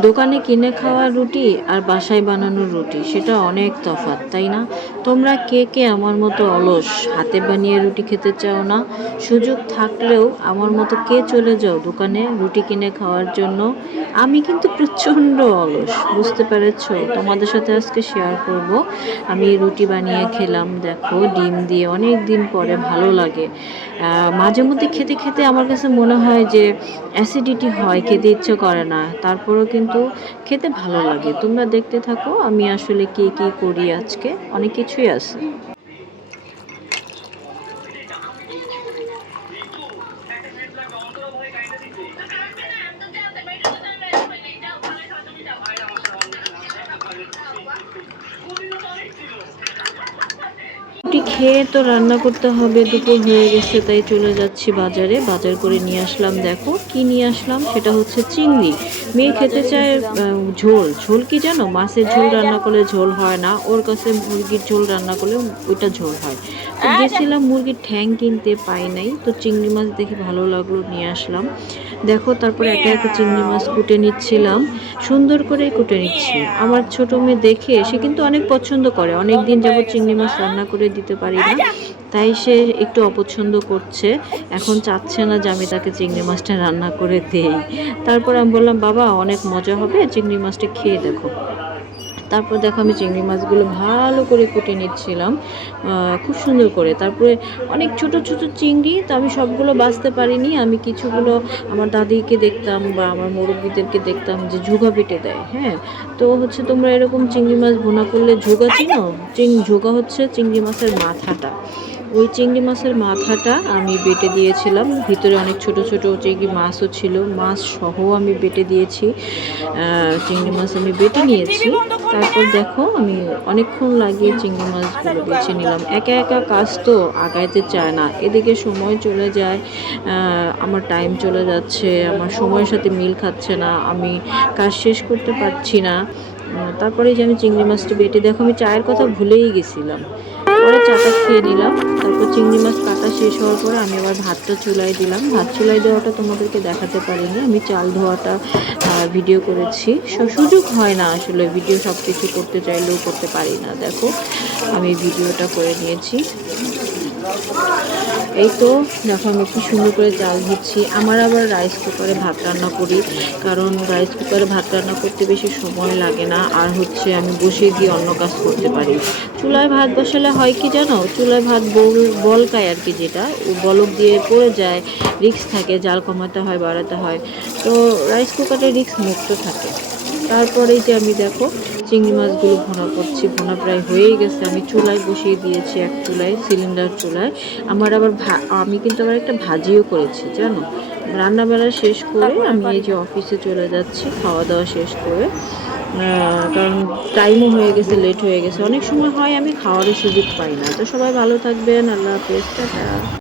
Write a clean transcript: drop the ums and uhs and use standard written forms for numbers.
দোকানে কিনে খাওয়া রুটি আর বাসায় বানানো রুটি সেটা অনেক তফাৎ, তাই না? তোমরা কে কে আমার মতো অলস হাতে বানিয়ে রুটি খেতে চাও না? সুযোগ থাকলেও আমার মতো কে চলে যাও দোকানে রুটি কিনে খাওয়ার জন্য? আমি কিন্তু প্রচণ্ড অলস, বুঝতে পেরেছো? তোমাদের সাথে আজকে শেয়ার করব। আমি রুটি বানিয়ে খেলাম, দেখো ডিম দিয়ে, অনেক দিন পরে, ভালো লাগে। মাঝে মধ্যে খেতে খেতে আমার কাছে মনে হয় যে অ্যাসিডিটি হয়, খেতে ইচ্ছে করে না, তারপরেও কিন্তু খেতে ভালো লাগে। তোমরা দেখতে থাকো আমি আসলে কি কি করি। আজকে অনেক কিছুই আছে। রুটি খেয়ে তো রান্না করতে হবে, দুপুর হয়ে গেছে, তাই চলে যাচ্ছি বাজারে। বাজার করে নিয়ে আসলাম, দেখো কি নিয়ে আসলাম, সেটা হচ্ছে চিংড়ি। মেয়ে খেতে চায় ঝোল। ঝোল কি জানো, মাছের ঝোল রান্না করলে ঝোল হয় না, ওর কাছে মুরগির ঝোল রান্না করলে ওইটা ঝোল হয়। তো গেছিলাম মুরগির ঠ্যাং কিনতে, পাই নাই, তো চিংড়ি মাছ দেখে ভালো লাগলো, নিয়ে আসলাম। দেখো তারপরে একে একে চিংড়ি মাছ কুটে নিচ্ছিলাম, সুন্দর করে কুটে নিচ্ছি। আমার ছোট মেয়ে দেখে, সে কিন্তু অনেক পছন্দ করে, অনেক দিন যাবত চিংড়ি মাছ রান্না করে দিতে পারি না, তাই সে একটু অপছন্দ করছে। এখন চাচ্ছে না যে আমি তাকে চিংড়ি মাছটা রান্না করে দেই। তারপর আমি বললাম, বাবা অনেক মজা হবে, চিংড়ি মাছটা খেয়ে দেখো। তারপর দেখো আমি চিংড়ি মাছগুলো ভালো করে কুটে নিচ্ছিলাম, খুব সুন্দর করে। তারপরে অনেক ছোট ছোট চিংড়ি, তো আমি সবগুলো বাছতে পারিনি। আমি কিছুগুলো আমার দাদিকে দেখতাম বা আমার মুরব্বিদেরকে দেখতাম যে ঝুগা বেটে দেয়। হ্যাঁ, তো হচ্ছে তোমরা এরকম চিংড়ি মাছ ভুনা করলে ঝুগা চিনো? ঝুগা হচ্ছে চিংড়ি মাছের মাথাটা। ওই চিংড়ি মাছের মাথাটা আমি বেটে দিয়েছিলাম, ভিতরে অনেক ছোট ছোট চিংড়ি মাছও ছিল, মাছ সহ আমি বেটে দিয়েছি। চিংড়ি মাছ আমি বেটে নিয়েছি। তারপর দেখো আমি অনেকক্ষণ লাগিয়ে চিংড়ি মাছগুলো বেছে নিলাম। একা একা কাজ তো আগাইতে চায় না, এদিকে সময় চলে যায়, আমার টাইম চলে যাচ্ছে, আমার সময়ের সাথে মিল খাচ্ছে না, আমি কাজ শেষ করতে পারছি না। তারপরে যে আমি চিংড়ি মাছটা বেটে, দেখো আমি চায়ের কথা ভুলেই গেছিলাম, পরে চাটা খেয়ে নিলাম। তারপর চিংড়ি মাছ কাটা শেষ হওয়ার পরে আমি আবার ভাতটা চুলায় দিলাম। ভাত চুলায় দেওয়াটা তোমাদেরকে দেখাতে পারিনি, আমি চাল ধোয়াটা ভিডিও করেছি। সুযোগ হয় না আসলে, ভিডিও সব কিছু করতে চাইলেও করতে পারি না। দেখো আমি ভিডিওটা করে নিয়েছি। এই তো দেখো আমি কি সুন্দর করে চাল দিচ্ছি। আমার আবার রাইস কুকারে ভাত রান্না করি, কারণ রাইস কুকারে ভাত রান্না করতে বেশি সময় লাগে না, আর হচ্ছে আমি বসিয়ে দিয়ে অন্য কাজ করতে পারি। চুলায় ভাত বসালে হয় কি জানো, চুলায় ভাত বলকায় আর কি, যেটা বলক দিয়ে পড়ে যায়, রিস্ক থাকে, জাল কমাতে হয়, বাড়াতে হয়। তো রাইস কুকারে রিস্ক মুক্ত থাকে। তারপরেই যে আমি দেখো চিংড়ি মাছগুলো ভুনা করছি, ভুনা প্রায় হয়েই গেছে। আমি চুলায় বসিয়ে দিয়েছি, এক চুলায়, সিলিন্ডার চুলায়। আমার আবার আমি কিন্তু আবার একটা ভাজিও করেছি জানো। রান্নাবেলা শেষ করে আমি এই যে অফিসে চলে যাচ্ছি, খাওয়া দাওয়া শেষ করে, কারণ টাইমও হয়ে গেছে, লেট হয়ে গেছে। অনেক সময় হয় আমি খাওয়ারও সুযোগ পাই না। তো সবাই ভালো থাকবেন, আল্লাহ হাফেজ, টাটা।